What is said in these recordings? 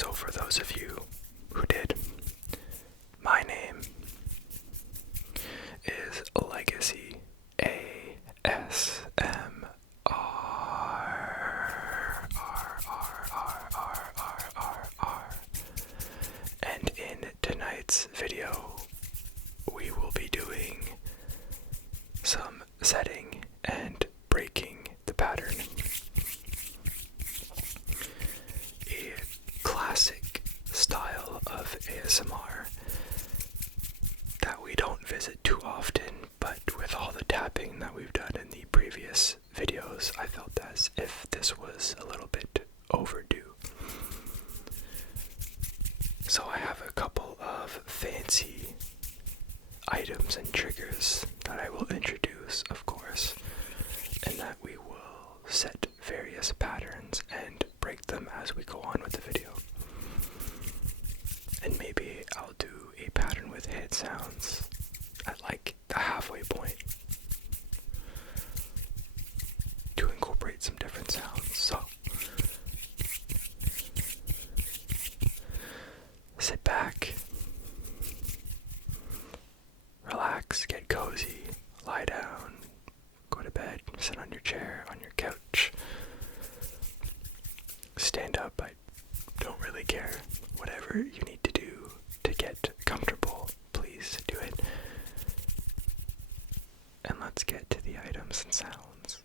So for those of you who did, my name is Legacy ASMR. And in tonight's video, we will be doing some setting and breaking the pattern. A classic style of ASMR that we don't visit too often, but with all the tapping that we've done in the previous videos, I felt as if this was a little bit overdue. So I have a couple of fancy items and triggers that I will introduce, of course, and that we will set various patterns and break them as we go on with the video. And maybe I'll do a pattern with head sounds at like the halfway point to incorporate some different sounds. So sit back, relax, get cozy, lie down, go to bed, sit on your chair, on your couch, stand up, I don't really care. Whatever you need to do to get comfortable, please do it. And let's get to the items and sounds.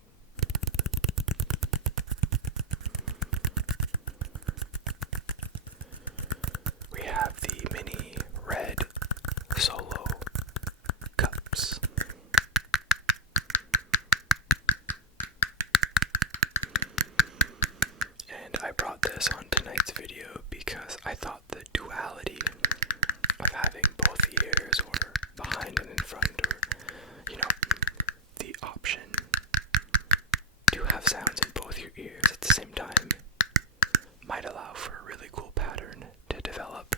We have the mini red solo cups. And I brought this on tonight's video because I thought the duality of having both ears, or behind and in front, or, the option to have sounds in both your ears at the same time might allow for a really cool pattern to develop.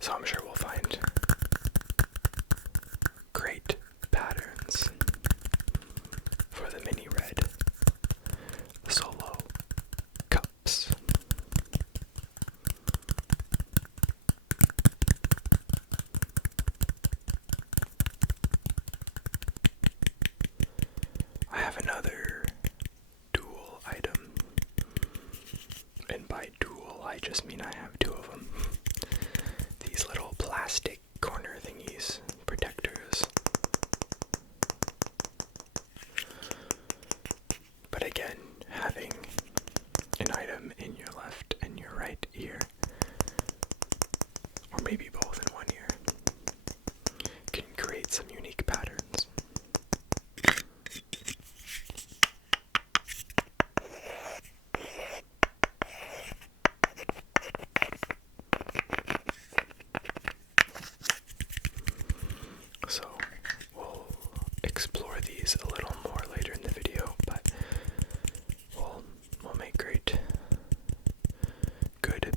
So I'm sure we'll find great patterns for the mini red solo cups. I have another dual item, and by dual I just mean I have two of them. These little plastic corner thingies, protectors. But again, having an item in your left and your right ear, or maybe both in one ear, can create some unique patterns. So we'll explore these a little more later in the video, but we'll make good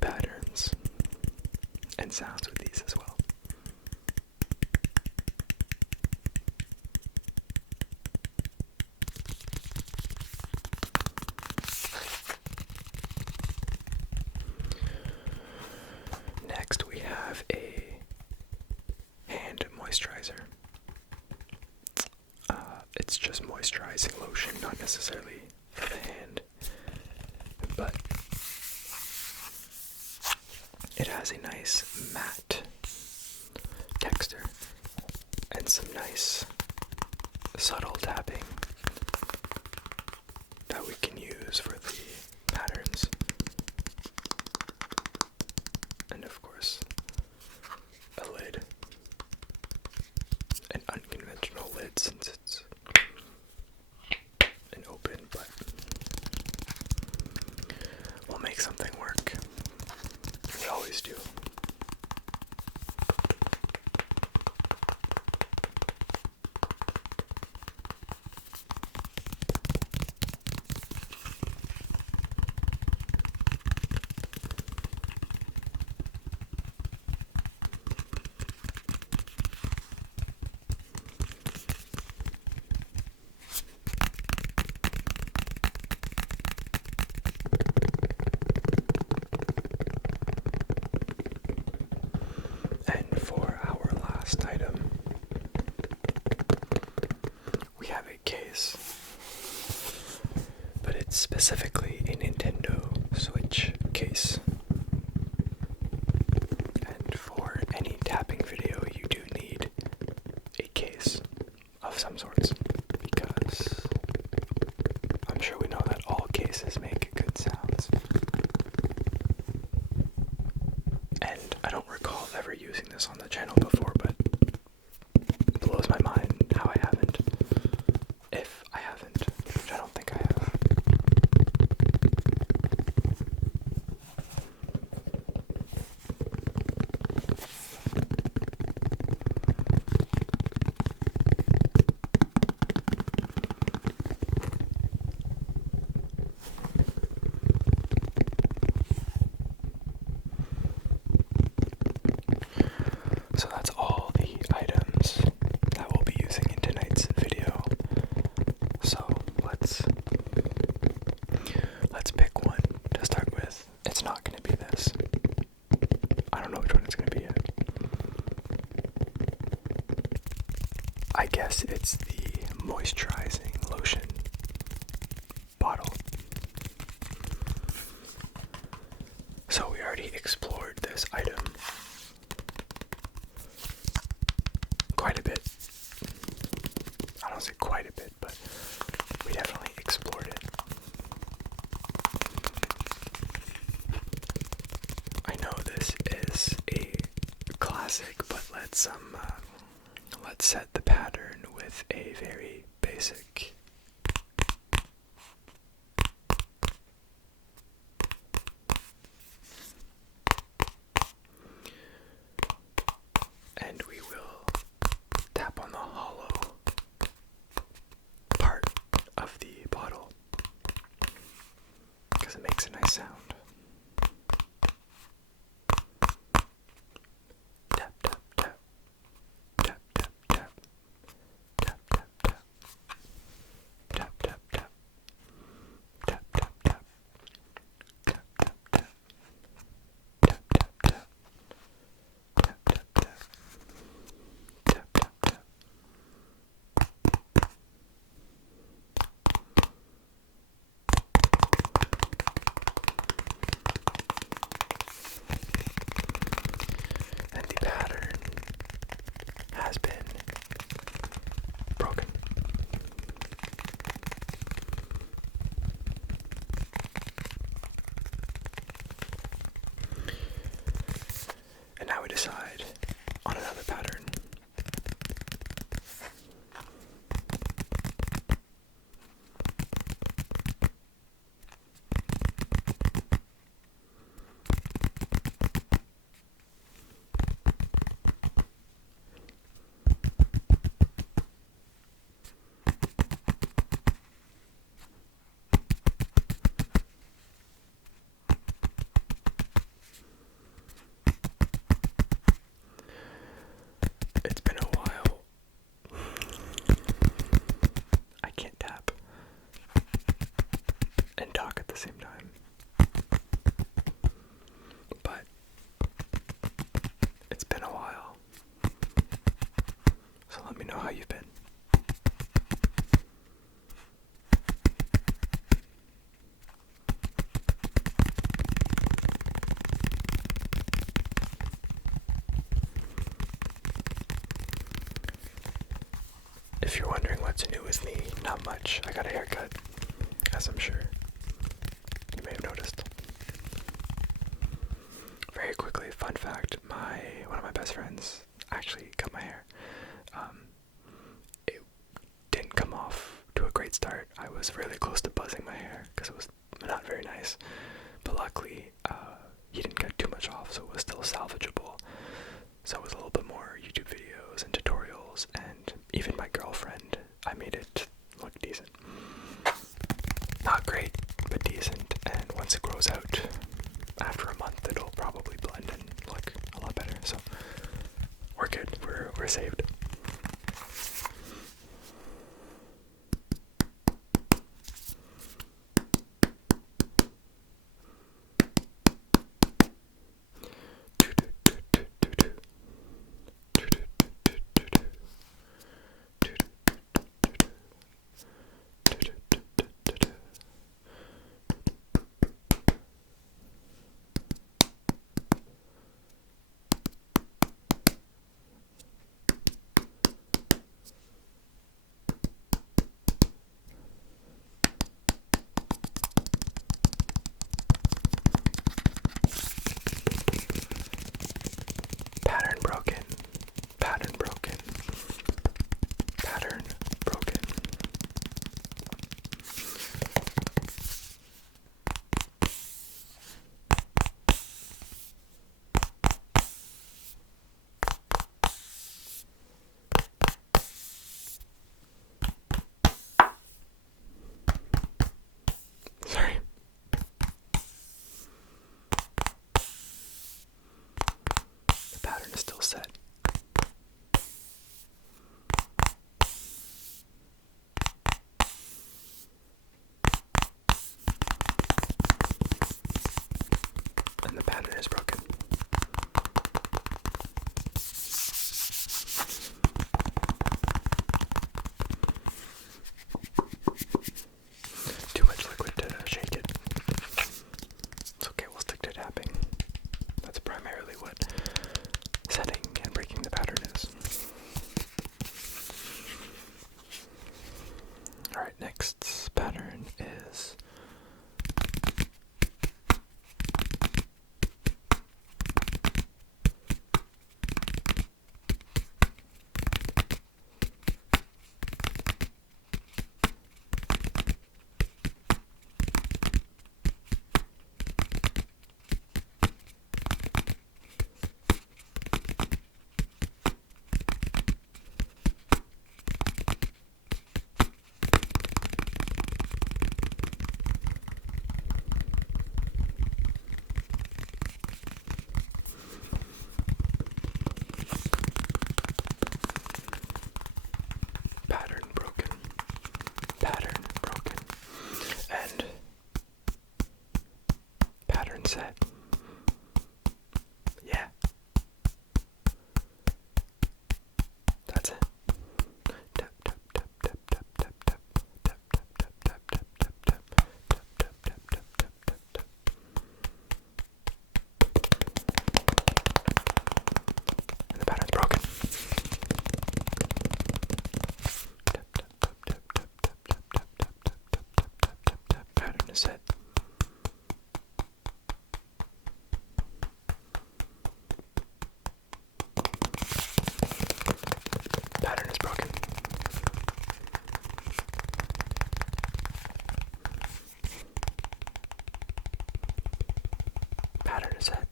patterns and sounds with these as well. Next we have a hand moisturizer. It's just moisturizing lotion, not necessarily for the hand, but it has a nice matte texture and some nice subtle tapping that we can use for the patterns. And of course, a lid. An unconventional lid since it's an open, but we'll make something work. We always do. And for our last item, we have a case, but it's specifically a Nintendo Switch case. And for any tapping video, you do need a case of some sorts, because I'm sure we know that all cases make good sounds. And I don't recall ever using this on the channel before, but it blows my mind how I haven't. If I haven't, which I don't think I have. So that's all the items that we'll be using in tonight's video. So let's pick one to start with. It's not going to be this. I don't know which one it's going to be yet. I guess it's the moisturizing lotion bottle. So we already explored this item quite a bit. I don't say quite a bit, but we definitely explored it. I know this is a classic, but let's set the pattern with a very basic and we will tap on the hollow part of the bottle because it makes a nice sound. Tap, tap, tap. Tap, tap, tap. Tap, tap, tap. Tap, tap, tap. Tap, tap, tap. Tap, tap, tap. Tap, tap, tap. Tap, tap, tap. Tap, tap, tap. And the pattern has been broken. And now we decide on another pattern. It's been a while. I can't tap and talk at the same time. But it's been a while. So let me know how you've been. If you're wondering what's new with me, not much. I got a haircut, as I'm sure you may have noticed. Very quickly, fun fact, one of my best friends actually cut my hair. It didn't come off to a great start. I was really close to buzzing my hair because it was not very nice. But luckily, he didn't get too much off, so it was still salvageable. So with a little bit more YouTube videos and tutorials, and even my girlfriend, I made it look decent. Not great, but decent, and once it grows out, after a month, it'll probably blend and look a lot better, so we're good, we're saved. set. And the pattern is broken. Too much liquid to shake it. It's okay, we'll stick to tapping. That's primarily what setting and breaking the pattern is. Alright, next pattern is pattern broken, and pattern set. Yeah. That's it. Tap, tap, tap, tap, tap, tap, tap, tap, tap, tap, tap, tap, tap, tap, tap, tap, tap, tap, tap, tap. And the pattern's broken. Tap, tap, tap, tap, tap, tap, tap, tap, tap, tap, tap, tap, tap. Pattern is set. Pattern is broken. Pattern is set.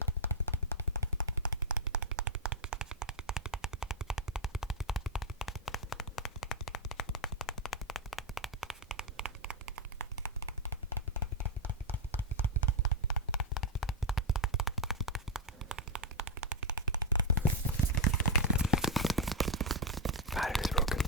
Pattern is broken.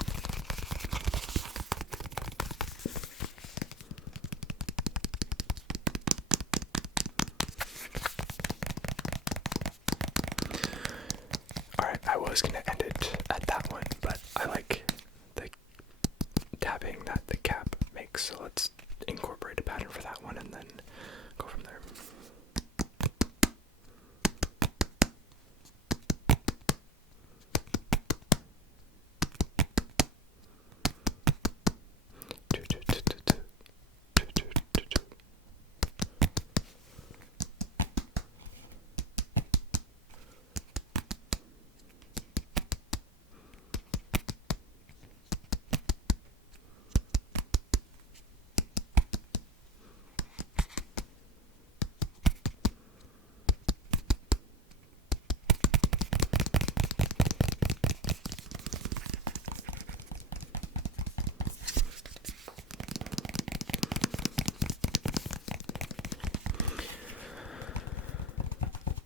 Alright, I was gonna end it at that one, but I like the tapping that the cap makes, so let's incorporate a pattern for that one and then go from there.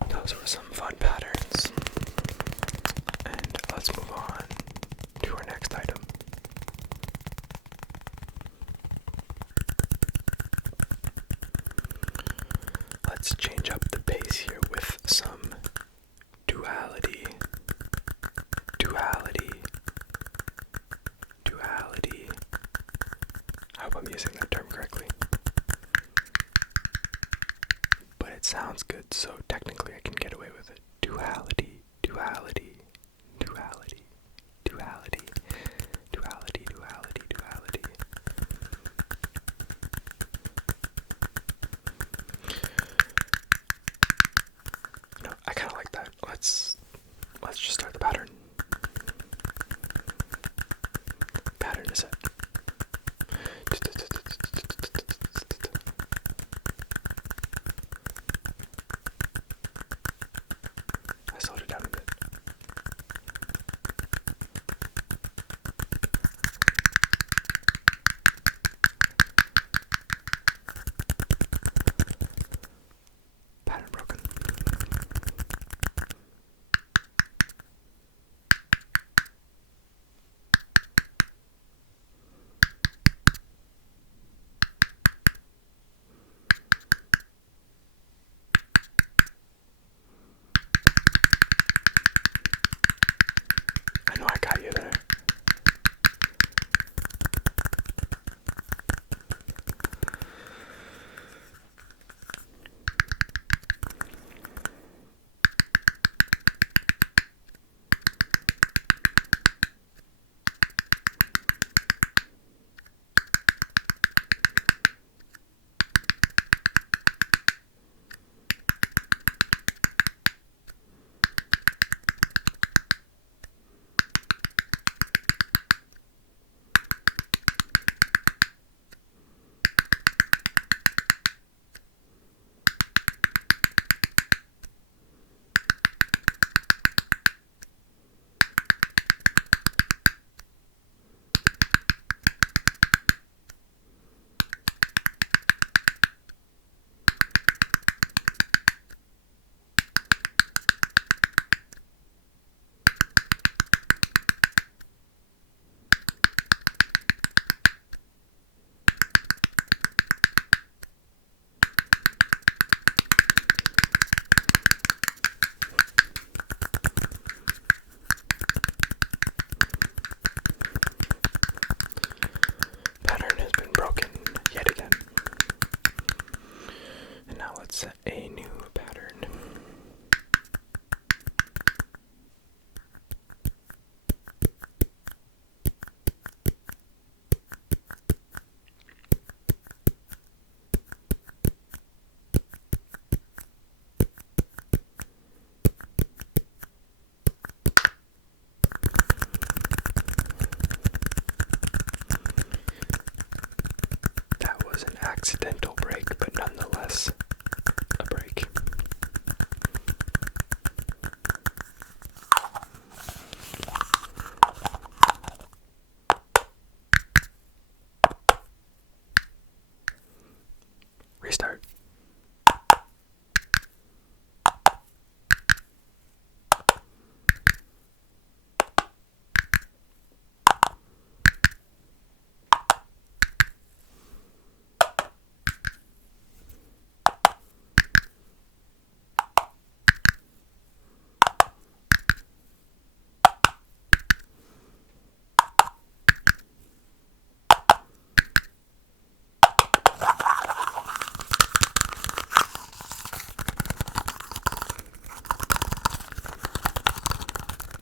Those were some fun patterns, and let's move on to our next item. Let's change up the pace here with some duality. I hope I'm using that term correctly. But it sounds good, so technically I can get away with it. Duality. No, I kind of like that. Let's just start the pattern. Pattern is set. I slowed it down a bit. Pattern broken. accidental break, but nonetheless a break. Restart.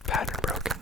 Pattern broken.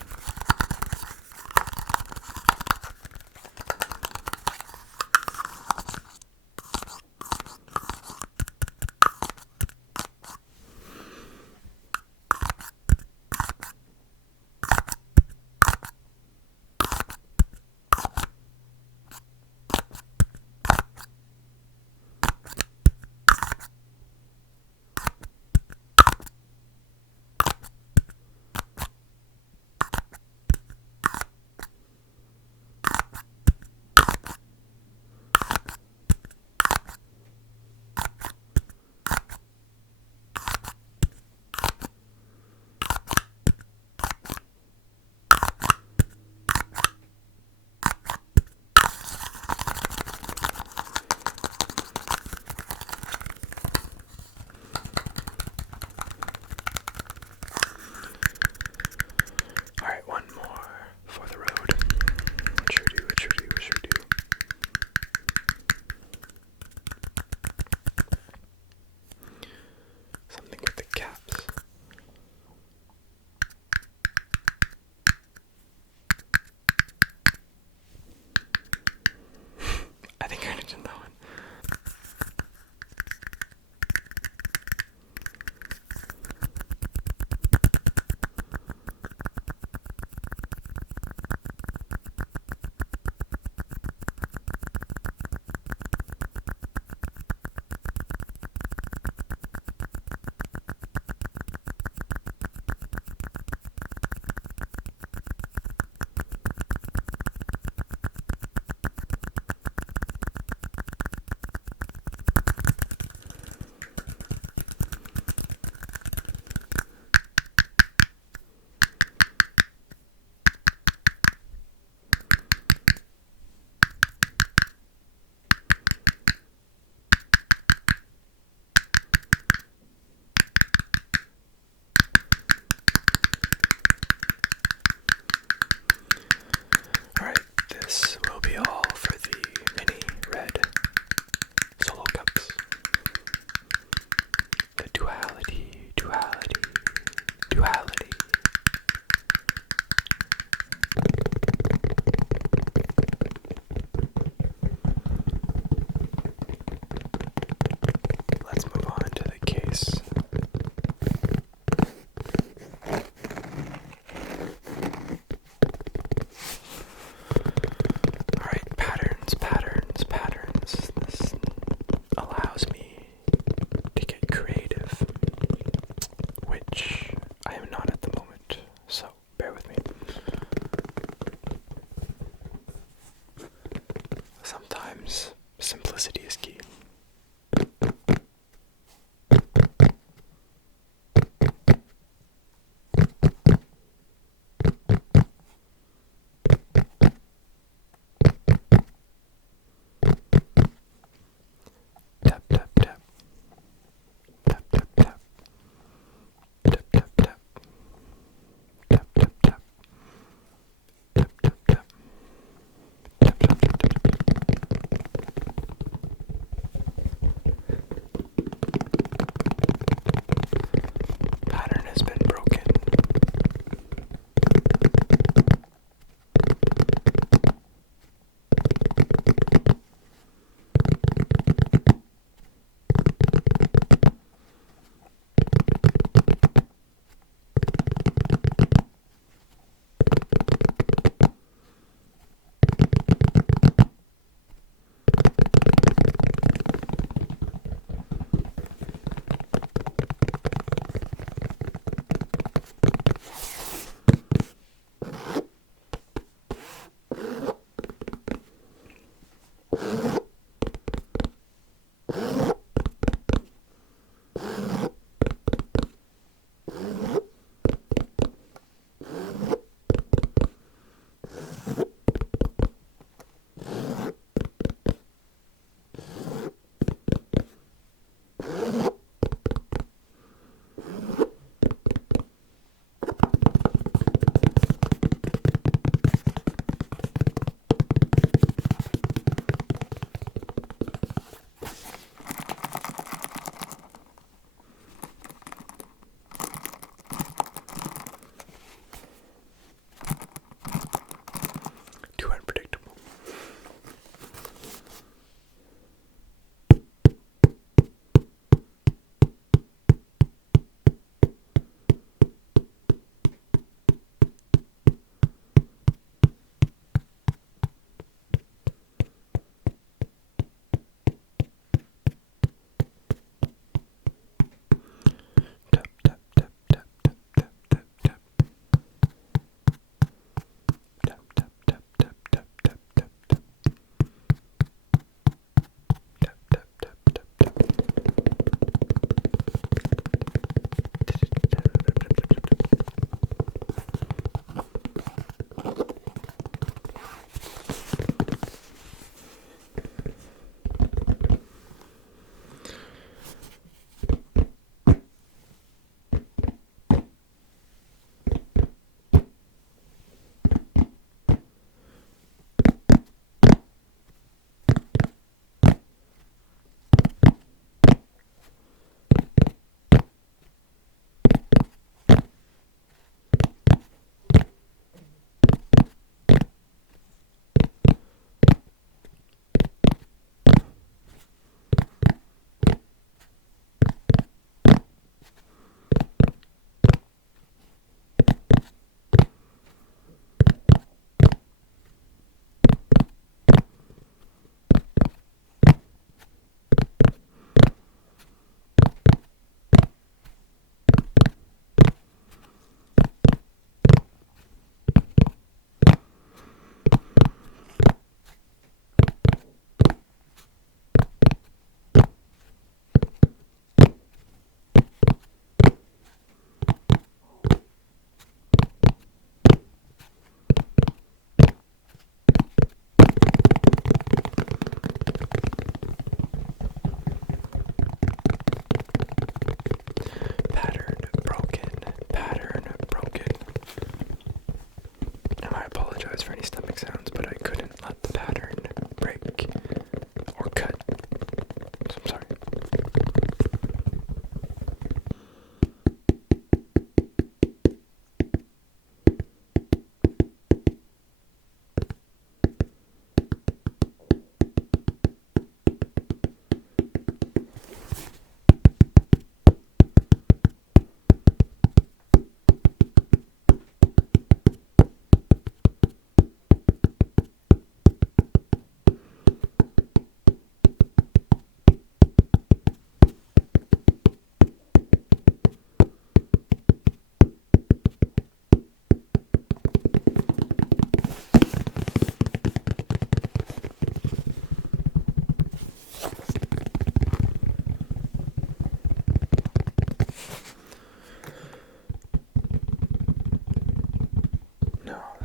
Alright, one more for the road. What should we do? What should we do? What should we do? Something with the caps. I think I did that one. Alright, this will be all for the mini red solo cups. The duality, duality, duality. Let's move on to the case. Alright, patterns, patterns, patterns. This allows me to get creative, which I am not at the moment, so bear with me. Sometimes simplicity is key. Tap, tap, tap. Tap, tap, tap. Tap, tap, tap. Tap, tap, tap. Tap, tap, tap. Tap, tap, tap, tap.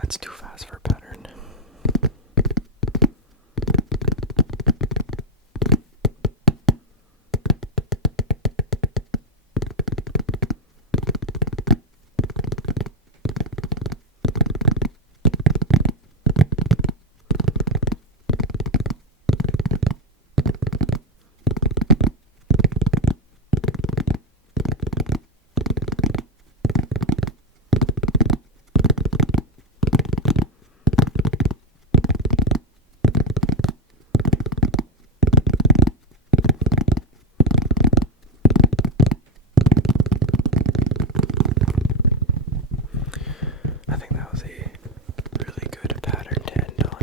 That's too fast for a pattern. I think that was a really good pattern to end on.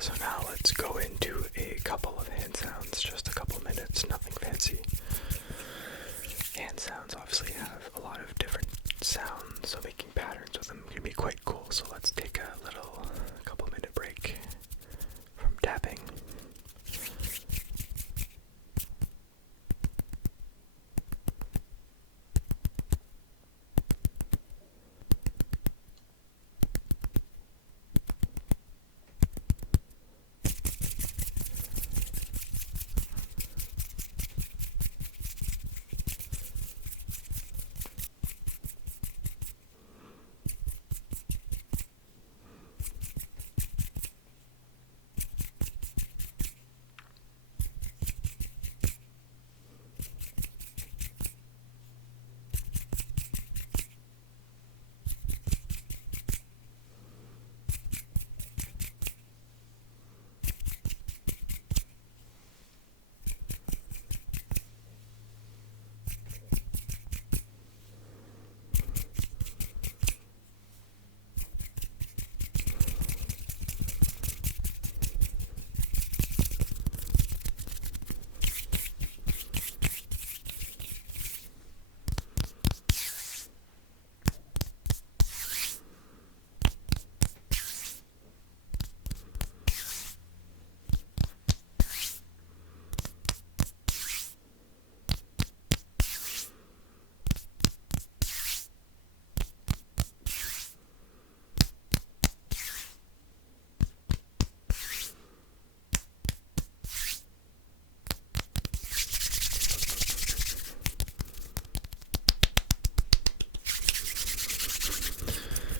So now let's go into a couple of hand sounds, just a couple minutes, nothing fancy. Hand sounds obviously have a lot of different sounds, so making patterns with them can be quite cool. So let's take a little couple minute break from tapping.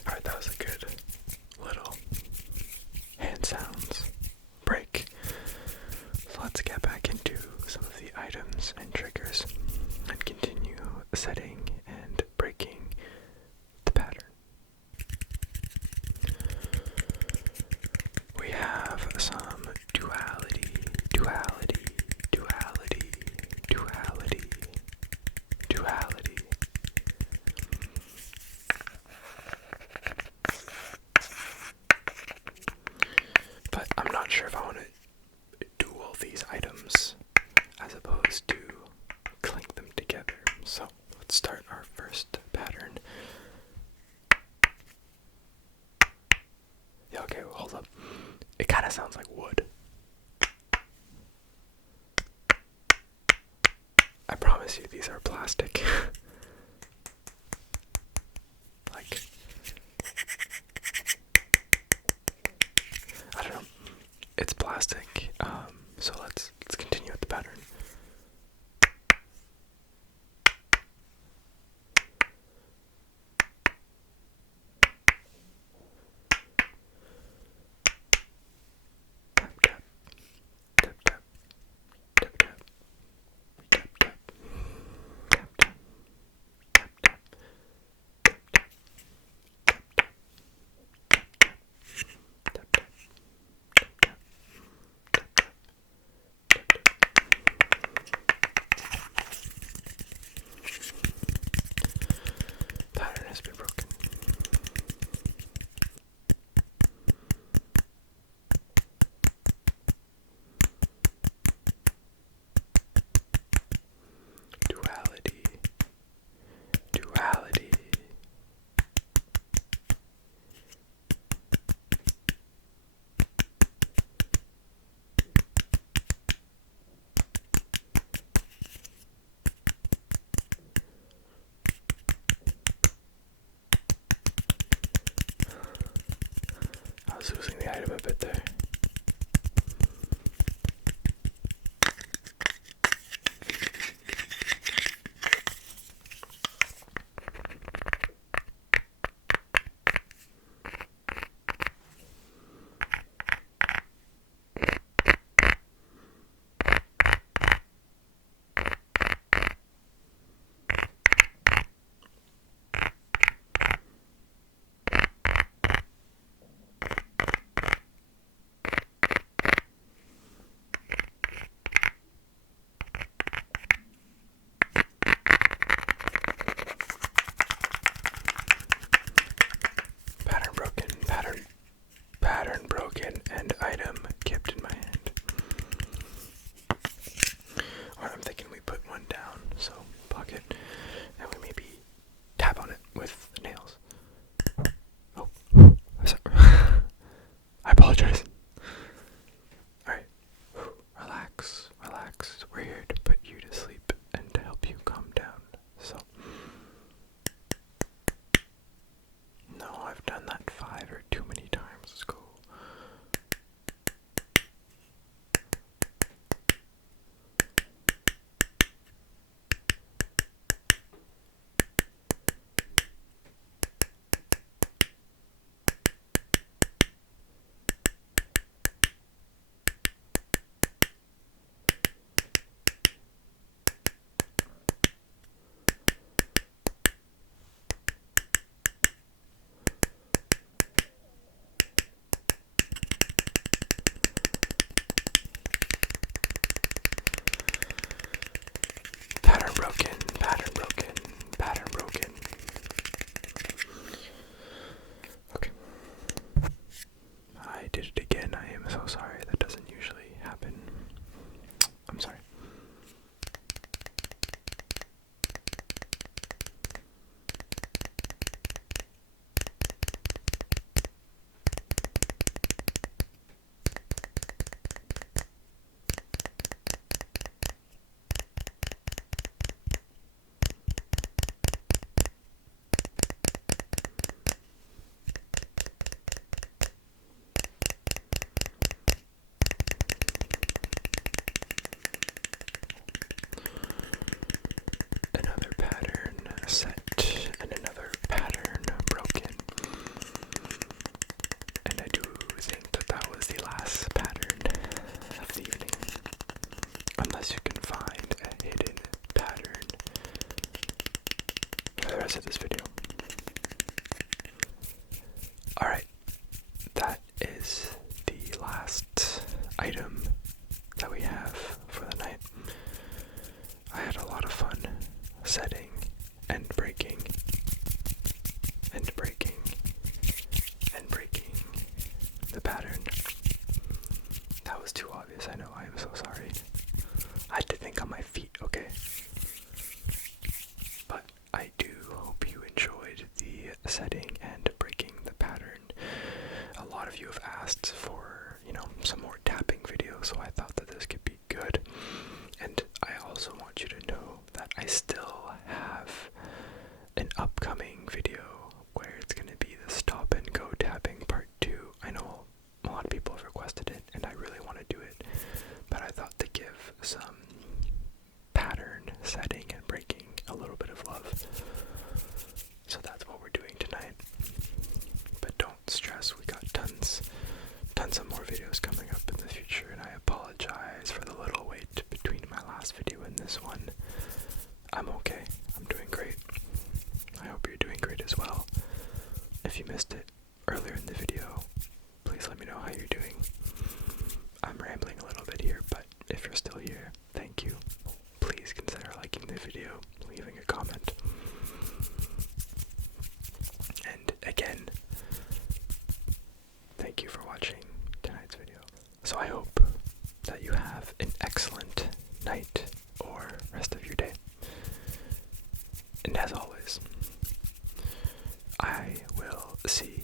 Alright, that was a good little hand sounds break. So let's get back into some of the items and triggers and continue setting and breaking the pattern. We have some duality, duality, duality, duality, duality. But I'm not sure if I want to dual these items as opposed to clink them together. So let's start our first pattern. Yeah, okay, well, hold up. It kind of sounds like wood. I promise you these are plastic. Like, I don't know. It's plastic. So let's continue with the pattern. Tap tap tap tap tap tap tap tap tap tap. broken, pattern broken, pattern broken. Okay. I did it again. I am so sorry. That doesn't usually happen. I'm sorry. Another pattern set and another pattern broken. And I do think that that was the last pattern of the evening. Unless you can find a hidden pattern for the rest of this video. Alright, that is the last item that we have for the night. I had a lot of fun setting and breaking and breaking and breaking the pattern. That was too obvious, I know, I am so sorry. I had to think on my feet, okay? But I do hope you enjoyed the setting and breaking the pattern. A lot of you have asked for, some more tapping videos, so I thought that this could be good. And I also want you to know that I still have an upcoming video where it's going to be the stop and go tapping part 2. I know a lot of people have requested it, and I really want to do it, but I thought to give some pattern setting and breaking a little bit of love. So that's what we're doing tonight. But don't stress, we got tons of more videos coming up in the future, and I apologize for the little wait between my last video and this one. I'm okay. I'm doing great. I hope you're doing great as well. If you missed it earlier in the video, please let me know how you're doing. I'm rambling a little bit here, but if you're still here, thank you. Please consider liking the video, leaving a comment. And again, thank you for watching tonight's video. So I hope that you have an excellent night or rest of your day. And as always, I will see